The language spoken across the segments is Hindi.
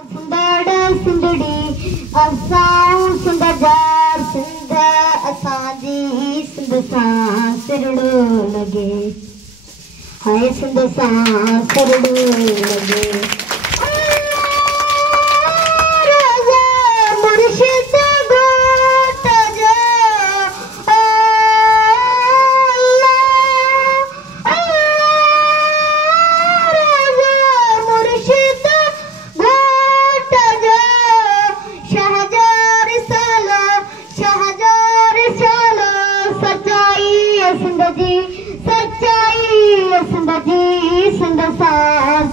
सुंदर सुंदड़ी असां सुंदर जार सुंदर असांजी सुंदर सां सिरड़ो लगे हाय सुंदर सां सिरड़ो लगे राजा मुर्शिद गोट जो राजा मुर्शिद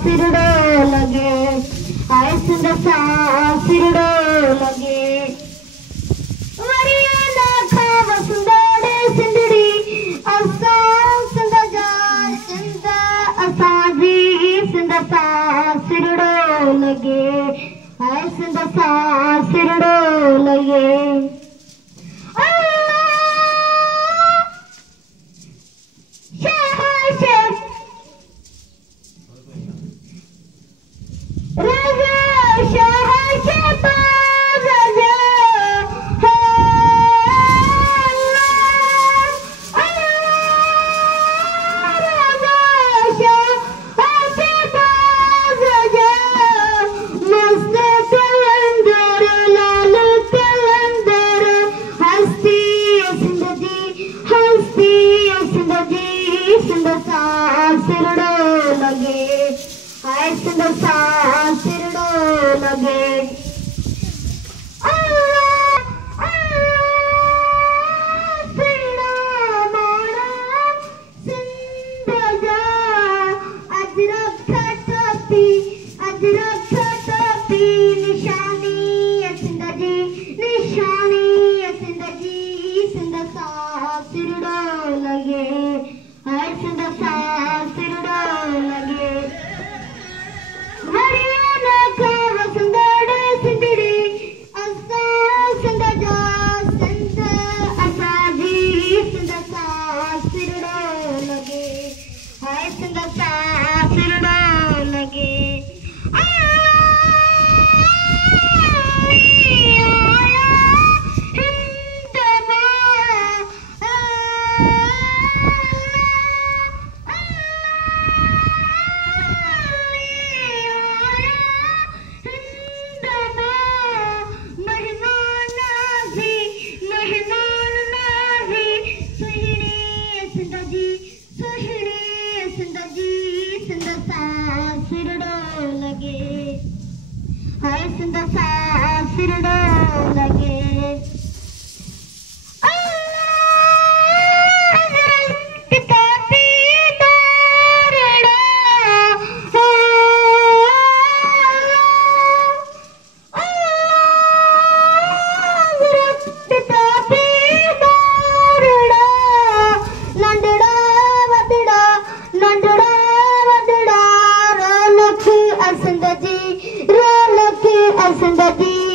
सिरड़ो लगे हाय सुंदर सा सिरड़ो लगे वरिया ना खाव सुंदर सिंदड़ी असां सुंदर जार सुंदर असांजी सुंदर सा सिरड़ो लगे हाय सुंदर सा सिरड़ो लगे सिरड़ो लगे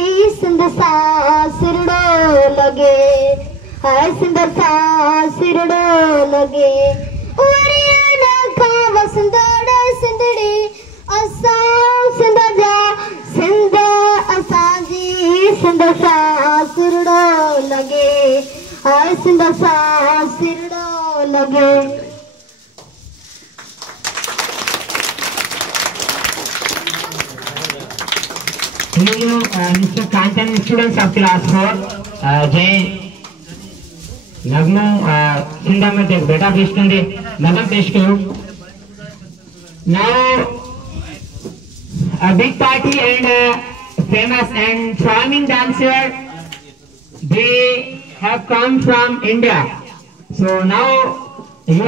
हाय सुंदर सा सिरड़ो लगे हाय सुंदर सा सिरड़ो लगे वरिया ना खाव सुंदर सिंदड़ी असां सुंदर जा सुंदर असांजी सुंदर सा सिरड़ो लगे हाय सुंदर सा सिरड़ो लगे Mr. Kantan, students of class 4, Jain, Nagmo, Sindhamate, Beta Vishnundi, Nagam Peshku. Now, a big party and famous and charming dancer, they have come from India. So now, you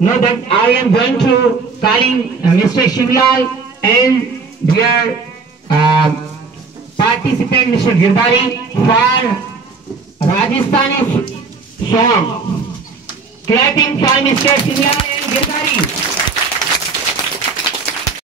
know that I am going to calling Mr. Shivlal and their participant Mr. Girdari for Rajasthani song. Clapping for Mr. Shivlal.